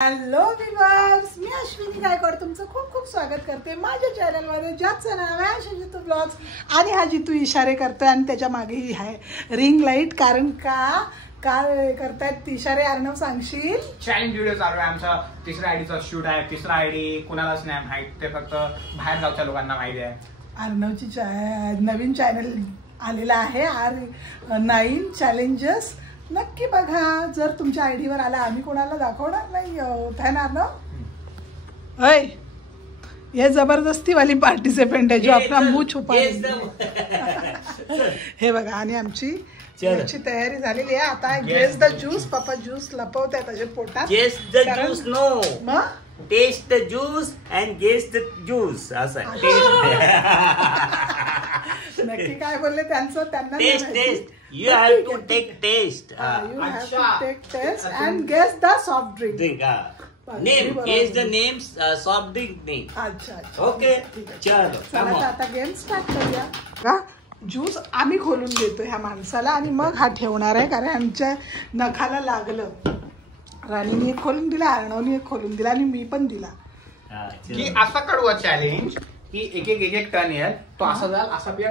Hello viewers, मी अश्विनी गायकवाड तुमचं खूप खूप स्वागत करते माझ्या चॅनलमध्ये, ज्याचं नाव आहे जितू ब्लॉग्स. आणि हा जितू इशारे करतोय आणि त्याच्या मागेही आहे रिंग लाईट. कारण का काय करतायत इशारे अर्णव सांगशील? चॅलेंज व्हिडिओ चालू आहे आमचा. तिसऱ्या आयडीचा शूट आहे. तिसरा आयडी कुणालाच नाही माहित, ते फक्त बाहेर गावच्या लोकांना माहिती आहे. अर्णवची नवीन चॅनल आलेला आहे R9 चॅलेंजेस. नक्की बघा. जर तुमच्या आयडीवर आला आम्ही कोणाला दाखवणार नाही ना अय. ये जबरदस्ती वाली पार्टिसिपेंट है जो अपना मुंह छुपा. हे बघा. आणि आमची तयारी झालेली आहे. आता गेस द ज्यूस. पप्पा ज्यूस लपवताय त्याच्या पोटात. Guess the juice no taste the juice and guess the juice. असं नक्की काय बोलले त्यांचं त्यांना taste. You have to take taste. You have to take taste and guess the soft drink. Name. Guess the names. Soft drink name. अच्छा. Okay. चलो. चला आता गेम स्टार्ट करूया. का ज्यूस आम्ही खोलून देतो ह्या माणसाला आणि मग हा ठेवणार आहे. कारण आमच्या नखाला लागलं. राणीने एक खोलून दिला, अर्णवने एक खोलून दिला आणि मी पण दिला. की असा कडवा चॅलेंज की एक एक टर्न येईल तो असा जाल असा पिया.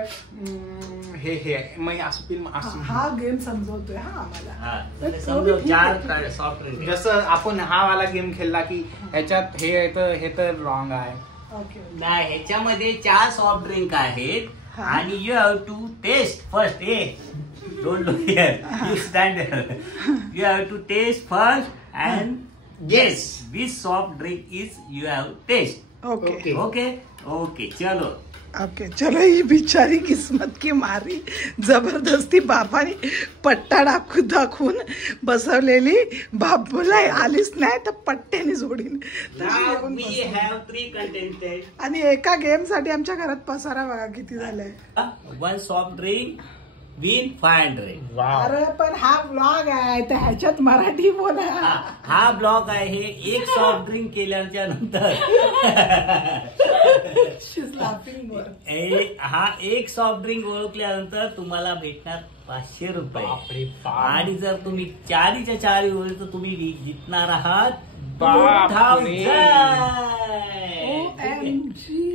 हे मग असं पिल हा गेम समजवतोय हा आम्हाला. Soft drink. जसं आपण हा वाला गेम खेळला की ह्याच्यात हे तर रॉंग आहे. नाही, ह्याच्यामध्ये 4 सॉफ्ट ड्रिंक आहेत आणि you have to taste first. Don't look here, you stand here. You have to taste first and guess which soft drink is you have taste. Okay okay okay. चलो okay चलो. ही बिचारी किस्मत की मारी जबरदस्ती बापाने पट्टा दाखवून बसवलेली. बापूला आलीच नाही तर पट्ट्याने जोडीन. आणि एका गेम साठी आमच्या घरात पसारा बघा किती झालाय. 1 सॉफ्ट ड्रिंक विन 500. अरे पण हा ब्लॉग आहे तर ह्याच्यात मराठी बोला. हा ब्लॉग आहे. एक सॉफ्ट ड्रिंक केल्याच्या नंतर हा एक सॉफ्ट ड्रिंक ओळखल्यानंतर तुम्हाला भेटणार 500 रुपये. आणि जर तुम्ही 4च्या 4 ओळख तर तुम्ही जिंकणार आहात 2000.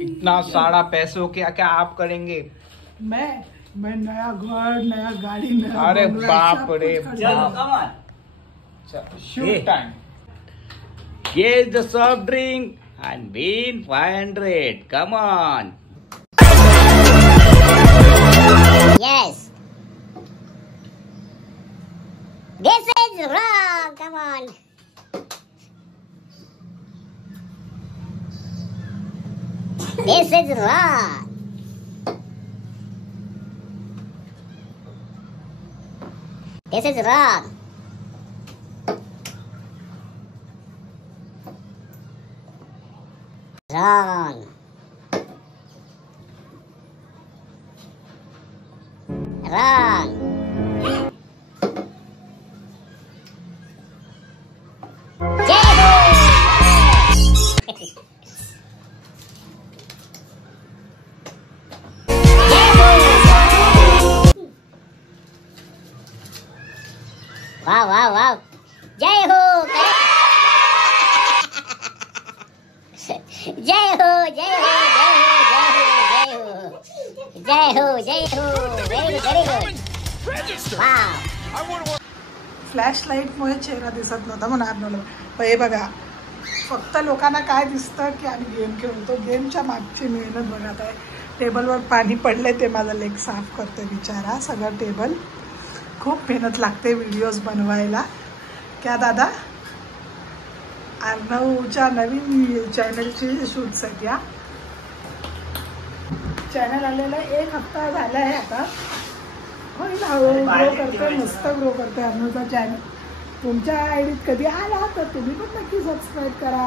इतना सारा पैसों क्या आप करेंगे? मैं नया घर, नया गाड़ी, नया. अरे बाप रे. चलो कमान. Shoot time. Guess the soft drink and win 500. Come on. Yes. This is wrong. Come on. This is wrong. This is wrong. Wrong. Wrong. Wow, wow, wow. Jai Ho. Jai Ho, Jai Ho, Jai Ho, Jai Ho, Jai Ho. Jai Ho, Jai Ho. Very good. Wow. Flash लाईटमुळे चेहरा दिसत नव्हता म्हणून अर्णवला. हे बघा फक्त लोकांना काय दिसतं की आम्ही गेम खेळतो. गेमच्या मागची मेहनत बघत आहे. टेबलवर पाणी पडलंय ते माझा लेग साफ करते बिचारा. सगळं टेबल खूप मेहनत लागते व्हिडिओज बनवायला. क्या दादा? अर्णवच्या नवीन चॅनलची शूट सध्या. चॅनल आलेला 1 हप्ता झाला आहे आता. होईल हळूहळू ग्रो करते. मस्त ग्रो करते अर्णवचा चॅनल. तुमच्या आयडीत कधी आला तर तुम्ही पण नक्की सबस्क्राईब करा.